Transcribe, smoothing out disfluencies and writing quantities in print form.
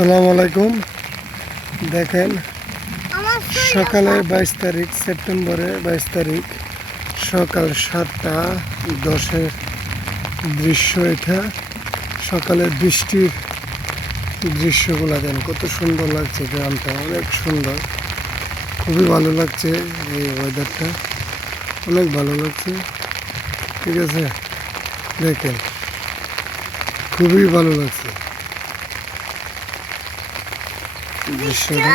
আসসালামু আলাইকুম। দেখেন সকালে 22 তারিখ সেপ্টেম্বরের 22 তারিখ সকাল 7:10 দৃশ্য। এটা সকালের বৃষ্টির দৃশ্যগুলো দেন, কত সুন্দর লাগছে। গ্রামটা অনেক সুন্দর, খুবই ভালো লাগছে। এই ওয়েদারটা অনেক ভালো লাগছে। ঠিক আছে, দেখেন খুবই ভালো লাগছে দৃশ্যটা।